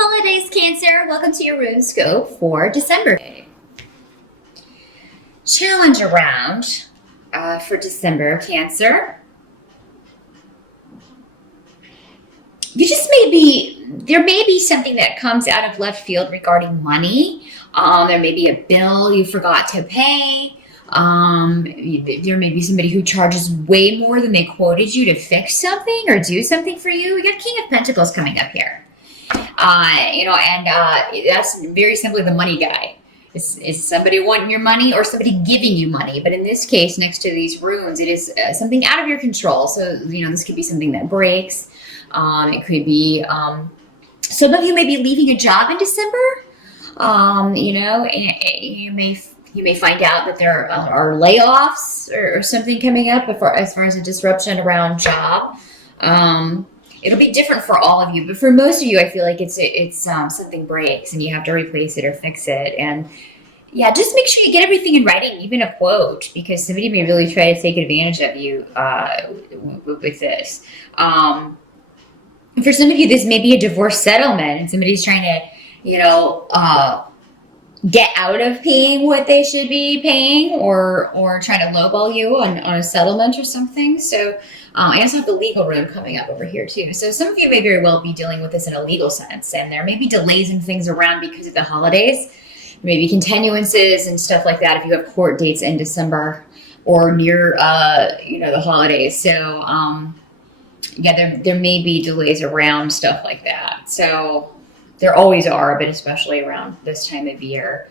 holidays, Cancer. Welcome to your RuneScope for December. Challenge around for December, Cancer. There may be something that comes out of left field regarding money. There may be a bill you forgot to pay. There may be somebody who charges way more than they quoted you to fix something or do something for you. We got King of Pentacles coming up here. That's very simply the money guy. It's somebody wanting your money or somebody giving you money. But in this case, next to these runes, it is something out of your control. So, this could be something that breaks. It could be, some of you may be leaving a job in December. And you may find out that there are layoffs or something coming up as far as a disruption around job. It'll be different for all of you, but for most of you, I feel like it's something breaks and you have to replace it or fix it. And yeah, just make sure you get everything in writing, even a quote, because somebody may really try to take advantage of you with this. For some of you, this may be a divorce settlement, and somebody's trying to, get out of paying what they should be paying, or trying to lowball you on a settlement or something. So I also have the legal room coming up over here too. So some of you may very well be dealing with this in a legal sense, and there may be delays and things around because of the holidays, maybe continuances and stuff like that if you have court dates in December or near the holidays. So there may be delays around stuff like that. So there always are, but especially around this time of year.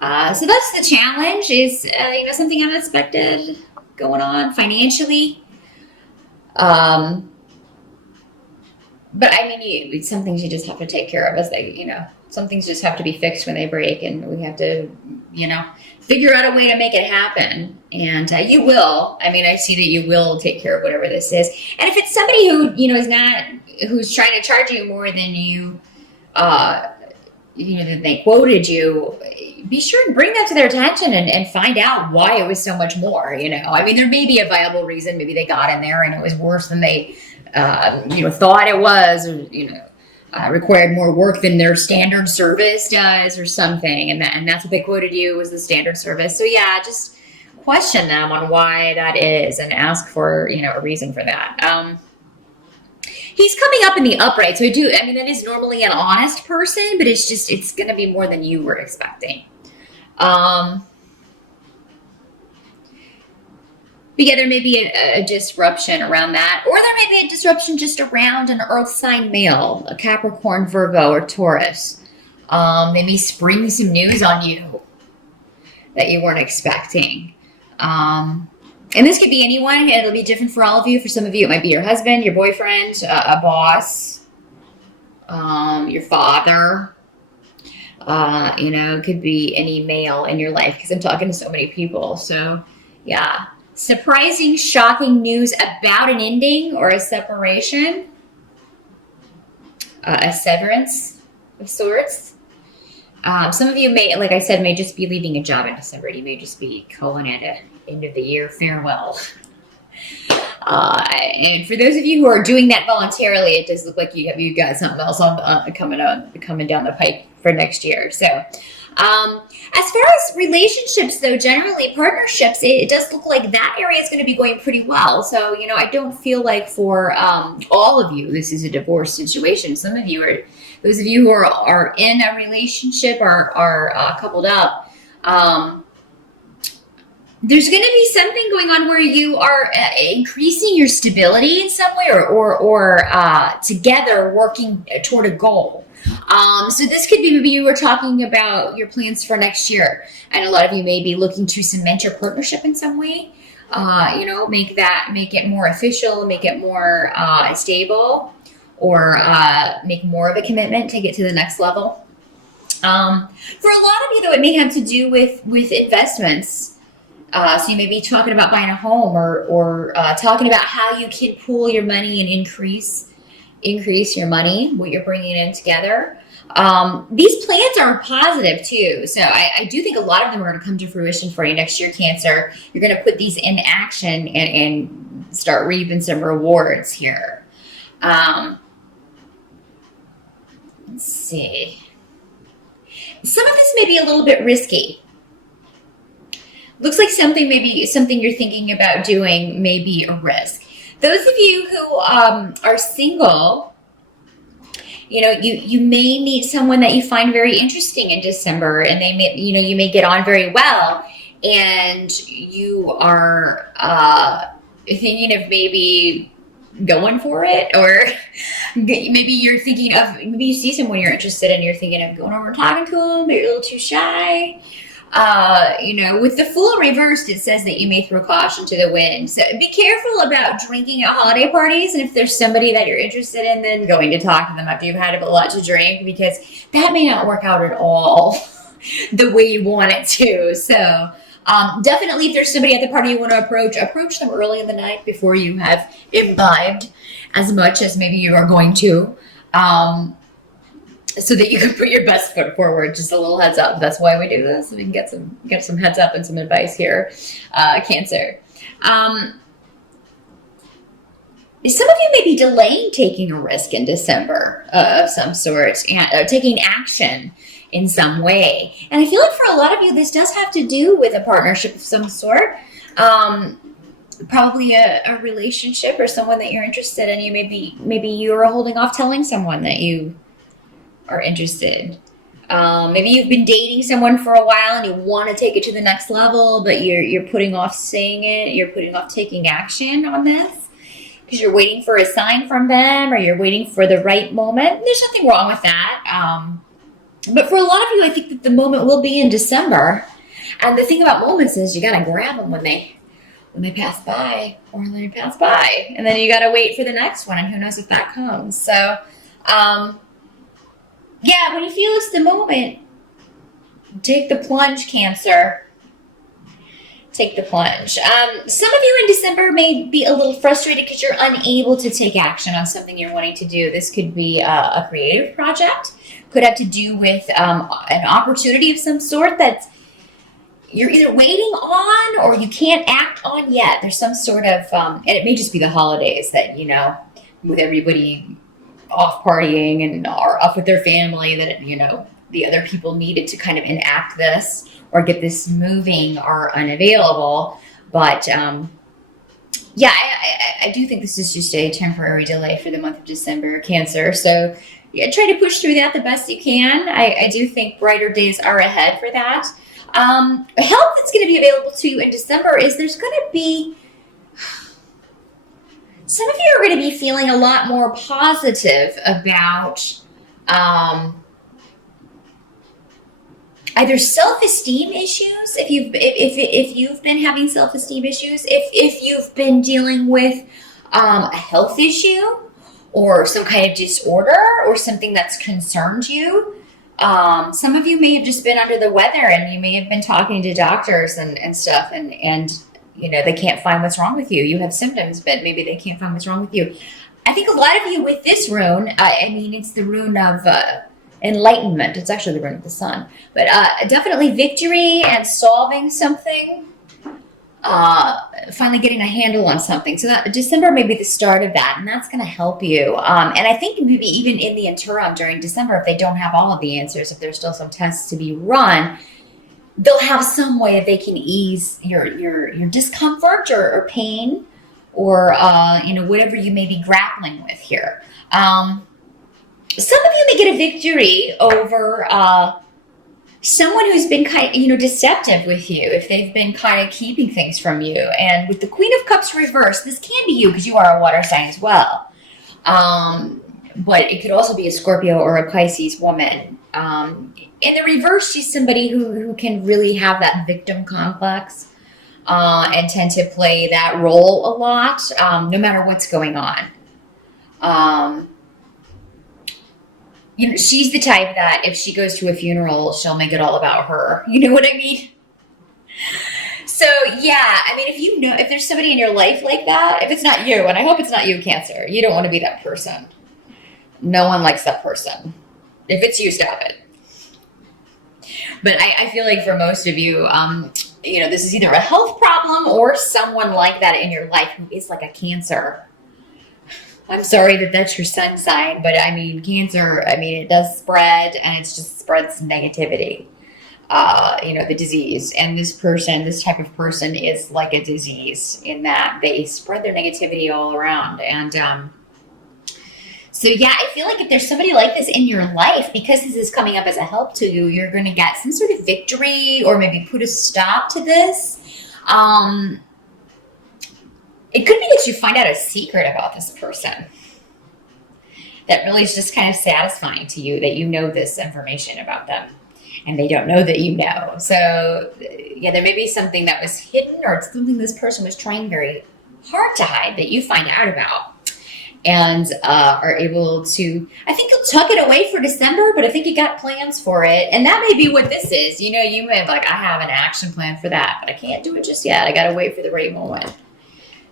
So that's the challenge, is something unexpected going on financially. But some things you just have to take care of as some things just have to be fixed when they break, and we have to, figure out a way to make it happen. And you will. I see that you will take care of whatever this is. And if it's somebody who, who's trying to charge you more than you, that they quoted you, be sure and bring that to their attention and find out why it was so much more. There may be a viable reason. Maybe they got in there and it was worse than they thought it was, or required more work than their standard service does or something, and that's what they quoted you was the standard service. So yeah, just question them on why that is and ask for a reason for that. He's coming up in the upright, so that is normally an honest person, but it's going to be more than you were expecting. But yeah, there may be a disruption around that, or there may be a disruption just around an earth sign male, a Capricorn, Virgo, or Taurus. They may spring some news on you that you weren't expecting. And this could be anyone, and it'll be different for all of you. For some of you, it might be your husband, your boyfriend, a boss, your father. It could be any male in your life, because I'm talking to so many people. So yeah, surprising, shocking news about an ending or a separation, a severance of sorts. Some of you may, like I said, may just be leaving a job in December. You may just be calling it an end of the year farewell. And for those of you who are doing that voluntarily, it does look like you've got something else coming down the pike for next year. So as far as relationships, though, generally partnerships, it does look like that area is going to be going pretty well. So, I don't feel like for all of you, this is a divorce situation. Some of you those of you who are in a relationship are coupled up. There's going to be something going on where you are increasing your stability in some way, or together working toward a goal. So this could be, maybe you were talking about your plans for next year, and a lot of you may be looking to cement your partnership in some way. Make it more official, make it more stable, or make more of a commitment to get to the next level. For a lot of you, though, it may have to do with investments. So you may be talking about buying a home, or talking about how you can pool your money and increase your money, what you're bringing in together. These plans are positive too. So I do think a lot of them are going to come to fruition for you next year, Cancer. You're going to put these in action and start reaping some rewards here. Let's see. Some of this may be a little bit risky. Looks like something you're thinking about doing may be a risk. Those of you who are single, you may meet someone that you find very interesting in December, and you may get on very well, and you are thinking of maybe going for it, or maybe you're thinking of, maybe you see someone you're interested in, you're thinking of going over and talking to them, but you're a little too shy. With the Fool reversed, it says that you may throw caution to the wind. So be careful about drinking at holiday parties. And if there's somebody that you're interested in, then going to talk to them after you've had a lot to drink, because that may not work out at all the way you want it to. So definitely, if there's somebody at the party you want to approach them early in the night before you have imbibed as much as maybe you are going to. So that you can put your best foot forward. Just a little heads up. That's why we do this. So we can get some heads up and some advice here, Cancer. Some of you may be delaying taking a risk in December of some sort, and taking action in some way. And I feel like for a lot of you, this does have to do with a partnership of some sort. Probably a relationship or someone that you're interested in. Maybe you're holding off telling someone that you are interested. Maybe you've been dating someone for a while and you want to take it to the next level, but you're putting off saying it. You're putting off taking action on this because you're waiting for a sign from them, or you're waiting for the right moment. There's nothing wrong with that. But for a lot of you, I think that the moment will be in December. And the thing about moments is you got to grab them when they pass by, or when they pass by, and then you got to wait for the next one, and who knows if that comes. So, yeah, when you feel it's the moment, take the plunge, Cancer. Take the plunge. Some of you in December may be a little frustrated because you're unable to take action on something you're wanting to do. This could be a creative project. Could have to do with an opportunity of some sort that you're either waiting on or you can't act on yet. There's some sort of, and it may just be the holidays that, with everybody off partying and are up with their family, that the other people needed to kind of enact this or get this moving are unavailable. But yeah, I do think this is just a temporary delay for the month of December, Cancer. So yeah, try to push through that the best you can. I do think brighter days are ahead for that. Help that's going to be available to you in December is there's going to be, some of you are going to be feeling a lot more positive about either self-esteem issues, if you've been having self-esteem issues, if you've been dealing with a health issue or some kind of disorder or something that's concerned you. Some of you may have just been under the weather, and you may have been talking to doctors and stuff, and they can't find what's wrong with you. You have symptoms, but maybe they can't find what's wrong with you. I think a lot of you with this rune, it's the rune of enlightenment. It's actually the rune of the sun. But definitely victory and solving something. Finally getting a handle on something. So that December may be the start of that, and that's going to help you. And I think maybe even in the interim during December, if they don't have all of the answers, if there's still some tests to be run, they'll have some way that they can ease your discomfort or pain or whatever you may be grappling with here. Some of you may get a victory over someone who's been kind of, deceptive with you, if they've been kind of keeping things from you. And with the Queen of Cups reversed, this can be you because you are a water sign as well. But it could also be a Scorpio or a Pisces woman. In the reverse, she's somebody who can really have that victim complex and tend to play that role a lot, no matter what's going on. She's the type that if she goes to a funeral, she'll make it all about her. You know what I mean? So, yeah, if there's somebody in your life like that, if it's not you, and I hope it's not you, Cancer, you don't want to be that person. No one likes that person. If it's you, stop it. But I feel like for most of you, this is either a health problem or someone like that in your life who is like a Cancer. I'm sorry that that's your sun sign, but I mean, Cancer, I mean, it does spread and it just spreads negativity, the disease. And this type of person is like a disease in that they spread their negativity all around. And so, yeah, I feel like if there's somebody like this in your life, because this is coming up as a help to you, you're going to get some sort of victory or maybe put a stop to this. It could be that you find out a secret about this person that really is just kind of satisfying to you, that you know this information about them and they don't know that you know. So, yeah, there may be something that was hidden or something this person was trying very hard to hide that you find out about and are able to, I think you'll tuck it away for December, but I think you got plans for it. And that may be what this is. You may have like, I have an action plan for that, but I can't do it just yet. I got to wait for the right moment.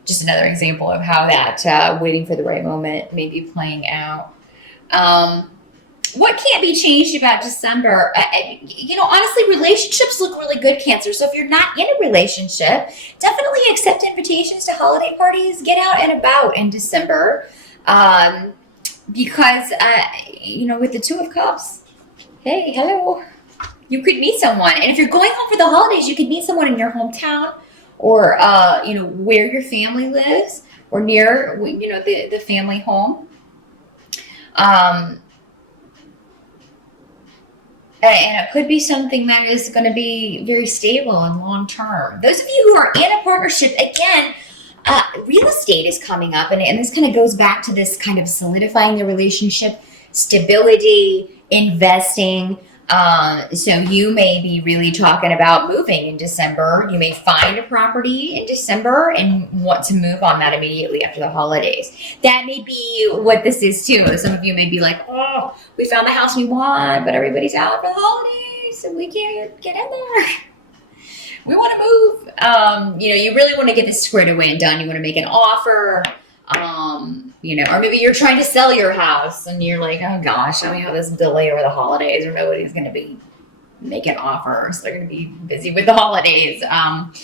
Just another example of how that waiting for the right moment may be playing out. What can't be changed about December? Honestly, relationships look really good, Cancer. So if you're not in a relationship, definitely accept invitations to holiday parties. Get out and about in December. Because, with the Two of Cups, hey, hello, you could meet someone. And if you're going home for the holidays, you could meet someone in your hometown or, where your family lives or near, the family home. And it could be something that is going to be very stable and long term. Those of you who are in a partnership, again, real estate is coming up. And this kind of goes back to this kind of solidifying the relationship, stability, investing. So you may be really talking about moving in December. You may find a property in December and want to move on that immediately after the holidays. That may be what this is too. Some of you may be like, oh, we found the house we want, but everybody's out for the holidays and we can't get in there. We want to move. You really want to get this squared away and done. You want to make an offer. Or maybe you're trying to sell your house and you're like, oh gosh, we have this delay over the holidays or nobody's going to be making offers. They're going to be busy with the holidays. However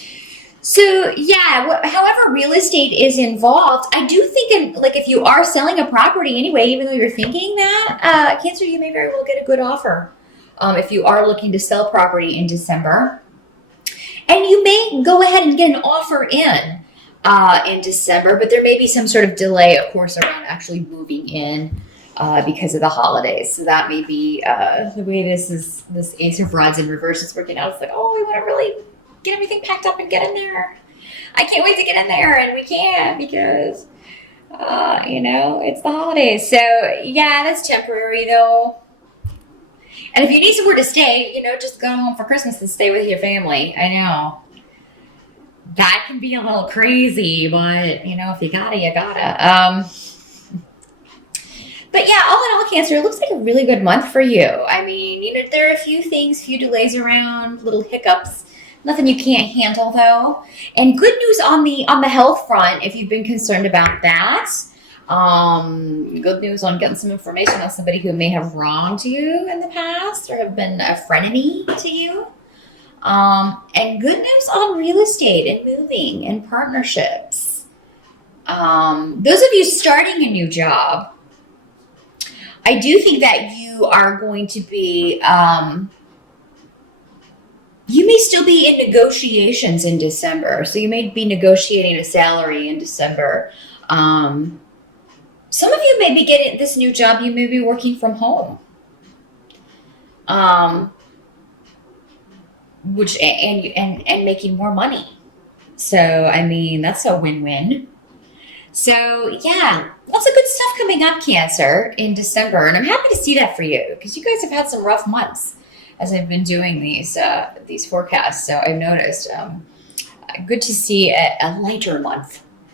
real estate is involved, I do think if you are selling a property anyway, even though you're thinking that, Cancer, you may very well get a good offer. If you are looking to sell property in December. And you may go ahead and get an offer in December, but there may be some sort of delay, of course, around actually moving in because of the holidays. So that may be the way this Ace of Rods in reverse is working out. It's like, oh, we want to really get everything packed up and get in there. I can't wait to get in there, and we can't because, it's the holidays. So, yeah, that's temporary, though. And if you need somewhere to stay, just go home for Christmas and stay with your family. I know. That can be a little crazy, but, if you gotta, you gotta. But yeah, all in all, Cancer, it looks like a really good month for you. I mean, there are a few delays around, little hiccups. Nothing you can't handle, though. And good news on the health front, if you've been concerned about that. Good news on getting some information on somebody who may have wronged you in the past or have been a frenemy to you. And good news on real estate and moving and partnerships. Those of you starting a new job, I do think that you are going to be, you may still be in negotiations in December. So you may be negotiating a salary in December. Some of you may be getting this new job. You may be working from home. And making more money. So, I mean, that's a win-win. So, yeah, lots of good stuff coming up, Cancer, in December. And I'm happy to see that for you because you guys have had some rough months as I've been doing these forecasts. So I've noticed good to see a lighter month